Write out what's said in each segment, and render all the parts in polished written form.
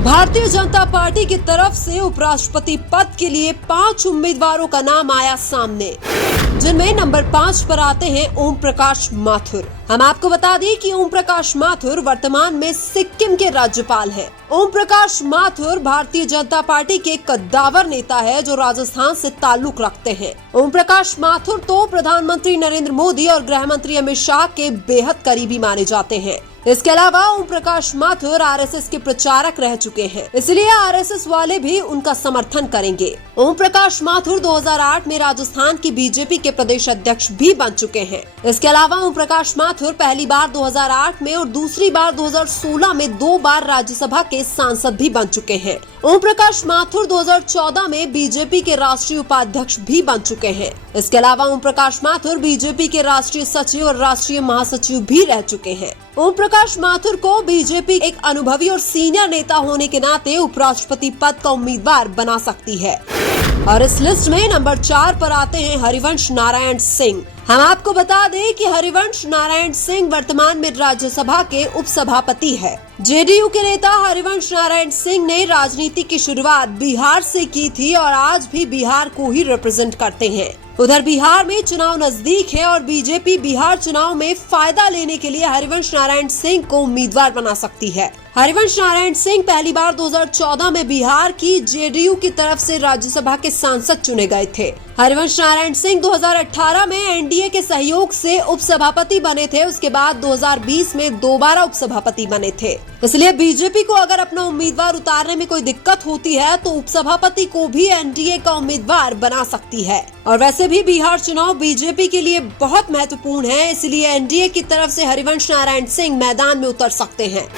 Bharatiya Janata party की तरफ से उपराष्ट्रपति पद के लिए 5 उम्मीदवारों का नाम आया सामने, जिनमें नंबर 5 पर आते हैं ओम प्रकाश माथुर। हम आपको बता दें कि ओम प्रकाश माथुर वर्तमान में सिक्किम के राज्यपाल हैं। ओम प्रकाश माथुर भारतीय जनता पार्टी के कद्दावर नेता है जो राजस्थान से ताल्लुक रखते हैं। ओम प्रकाश माथुर तो प्रधानमंत्री नरेंद्र मोदी और गृह मंत्री अमित शाह के बेहद करीबी माने जाते हैं। इसके अलावा ओम प्रकाश माथुर आरएसएस के प्रचारक रह चुके हैं, इसलिए आरएसएस वाले भी उनका समर्थन करेंगे। ओम प्रकाश माथुर 2008 में राजस्थान की बीजेपी के प्रदेश अध्यक्ष भी बन चुके हैं। इसके अलावा ओम प्रकाश माथुर पहली बार 2008 में और दूसरी बार 2016 में 2 बार राज्यसभा के सांसद भी बन चुके हैं। ओम प्रकाश माथुर 2014 में बीजेपी के राष्ट्रीय उपाध्यक्ष भी बन चुके हैं। इसके अलावा ओम प्रकाश माथुर बीजेपी के राष्ट्रीय सचिव और राष्ट्रीय महासचिव भी रह चुके हैं। ओम प्रकाश माथुर को बीजेपी एक अनुभवी और सीनियर नेता होने के नाते उपराष्ट्रपति पद का उम्मीदवार बना सकती है। और इस लिस्ट में नंबर 4 पर आते हैं हरिवंश नारायण सिंह। हम आपको बता दें कि हरिवंश नारायण सिंह वर्तमान में राज्यसभा के उपसभापति है। जेडीयू के नेता हरिवंश नारायण सिंह ने राजनीति की शुरुआत बिहार से की थी और आज भी बिहार को ही रिप्रेजेंट करते हैं। उधर बिहार में चुनाव नजदीक है और बीजेपी बिहार चुनाव में फायदा लेने के लिए हरिवंश नारायण सिंह को उम्मीदवार बना सकती है। हरिवंश नारायण सिंह पहली बार 2014 में बिहार की जेडीयू की तरफ से राज्यसभा के सांसद चुने गए थे। हरिवंश नारायण सिंह 2018 में एनडीए के सहयोग से उपसभापति बने थे। उसके बाद 2020 में दोबारा उपसभापति बने थे। इसलिए बीजेपी को अगर अपना उम्मीदवार उतारने में कोई दिक्कत होती है तो उपसभापति को भी एनडीए का उम्मीदवार बना सकती है। और वैसे भी बिहार चुनाव बीजेपी के लिए बहुत महत्वपूर्ण है, इसलिए एनडीए की तरफ से हरिवंश नारायण सिंह मैदान में उतर सकते हैं।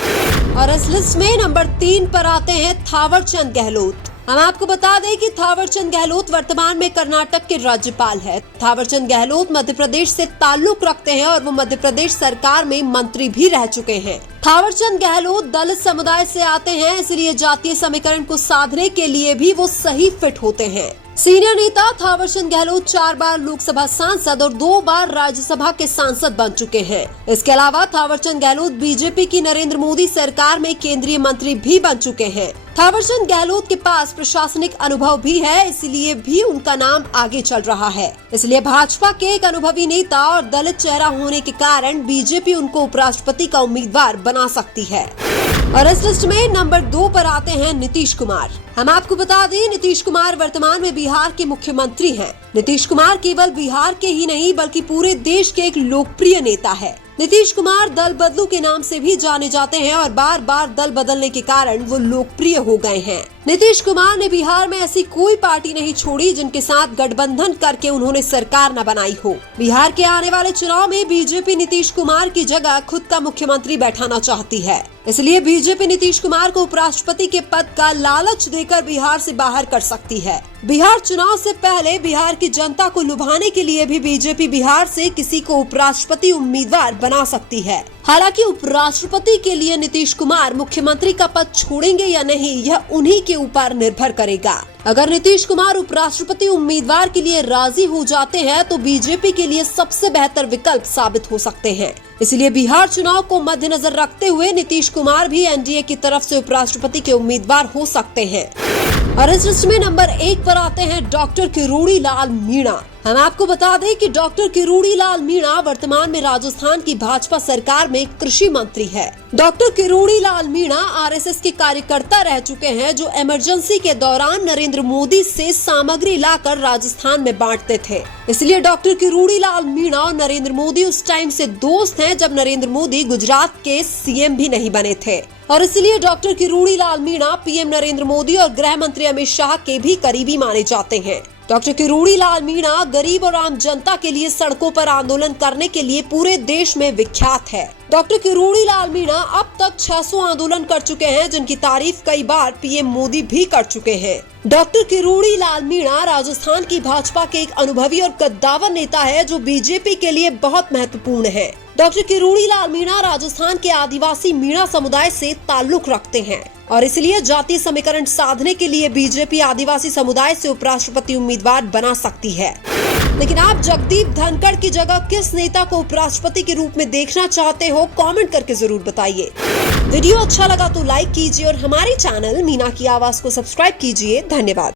और इस लिस्ट में नंबर 3 पर आते हैं थावरचंद गहलोत। हम आपको बता दें कि थावरचंद गहलोत वर्तमान में कर्नाटक के राज्यपाल है। थावरचंद गहलोत मध्य प्रदेश से ताल्लुक रखते हैं और वो मध्य प्रदेश सरकार में मंत्री भी रह चुके हैं। थावरचंद गहलोत दलित समुदाय से आते हैं, इसलिए जातीय समीकरण को साधने के लिए भी वो सही फिट होते हैं। सीनियर नेता थावरचंद गहलोत 4 बार लोकसभा सांसद और 2 बार राज्यसभा के सांसद बन चुके हैं। इसके अलावा थावरचंद गहलोत बीजेपी की नरेंद्र मोदी सरकार में केंद्रीय मंत्री भी बन चुके हैं। थावरचंद गहलोत के पास प्रशासनिक अनुभव भी है, इसलिए भी उनका नाम आगे चल रहा है। इसलिए भाजपा के एक अनुभवी नेता और दलित चेहरा होने के कारण बीजेपी उनको उपराष्ट्रपति का उम्मीदवार बना सकती है। और इस लिस्ट में नंबर 2 पर आते हैं नीतीश कुमार। हम आपको बता दें नीतीश कुमार वर्तमान में बिहार के मुख्यमंत्री हैं। नीतीश कुमार केवल बिहार के ही नहीं बल्कि पूरे देश के एक लोकप्रिय नेता है। नीतीश कुमार दल बदलू के नाम से भी जाने जाते हैं और बार बार दल बदलने के कारण वो लोकप्रिय हो गए हैं। नीतीश कुमार ने बिहार में ऐसी कोई पार्टी नहीं छोड़ी जिनके साथ गठबंधन करके उन्होंने सरकार न बनाई हो। बिहार के आने वाले चुनाव में बीजेपी नीतीश कुमार की जगह खुद का मुख्यमंत्री बैठाना चाहती है, इसलिए बीजेपी नीतीश कुमार को उपराष्ट्रपति के पद का लालच देकर बिहार से बाहर कर सकती है। बिहार चुनाव से पहले बिहार की जनता को लुभाने के लिए भी बीजेपी बिहार से किसी को उपराष्ट्रपति उम्मीदवार बना सकती है। हालांकि उपराष्ट्रपति के लिए नीतीश कुमार मुख्यमंत्री का पद छोड़ेंगे या नहीं, यह उन्हीं के ऊपर निर्भर करेगा। अगर नीतीश कुमार उपराष्ट्रपति उम्मीदवार के लिए राजी हो जाते हैं तो बीजेपी के लिए सबसे बेहतर विकल्प साबित हो सकते हैं। इसलिए बिहार चुनाव को मद्देनजर रखते हुए नीतीश कुमार भी एनडीए की तरफ से उपराष्ट्रपति के उम्मीदवार हो सकते हैं। और इस लिस्ट में नंबर 1 पर आते हैं डॉक्टर किरोड़ी लाल मीणा। हम आपको बता दें कि डॉक्टर किरोड़ी लाल मीणा वर्तमान में राजस्थान की भाजपा सरकार में कृषि मंत्री है। डॉक्टर किरोड़ी लाल मीणा आरएसएस के कार्यकर्ता रह चुके हैं जो इमरजेंसी के दौरान नरेंद्र मोदी से सामग्री लाकर राजस्थान में बांटते थे। इसलिए डॉक्टर किरोड़ी लाल मीणा और नरेंद्र मोदी उस टाइम से दोस्त हैं जब नरेंद्र मोदी गुजरात के सीएम भी नहीं बने थे। और इसलिए डॉक्टर किरोड़ी लाल मीणा पीएम नरेंद्र मोदी और गृह मंत्री अमित शाह के भी करीबी माने जाते हैं। डॉक्टर किरोड़ी लाल मीणा गरीब और आम जनता के लिए सड़कों पर आंदोलन करने के लिए पूरे देश में विख्यात है। डॉक्टर किरोड़ी लाल मीणा अब तक 600 आंदोलन कर चुके हैं, जिनकी तारीफ कई बार पीएम मोदी भी कर चुके हैं। डॉक्टर किरोड़ी लाल मीणा राजस्थान की भाजपा के एक अनुभवी और कद्दावर नेता है जो बीजेपी के लिए बहुत महत्वपूर्ण है। डॉक्टर किरोड़ी लाल मीणा राजस्थान के आदिवासी मीणा समुदाय से ताल्लुक रखते हैं और इसलिए जातीय समीकरण साधने के लिए बीजेपी आदिवासी समुदाय से उपराष्ट्रपति उम्मीदवार बना सकती है। लेकिन आप जगदीप धनखड़ की जगह किस नेता को उपराष्ट्रपति के रूप में देखना चाहते हो, कमेंट करके जरूर बताइए। वीडियो अच्छा लगा तो लाइक कीजिए और हमारे चैनल मीना की आवाज को सब्सक्राइब कीजिए। धन्यवाद।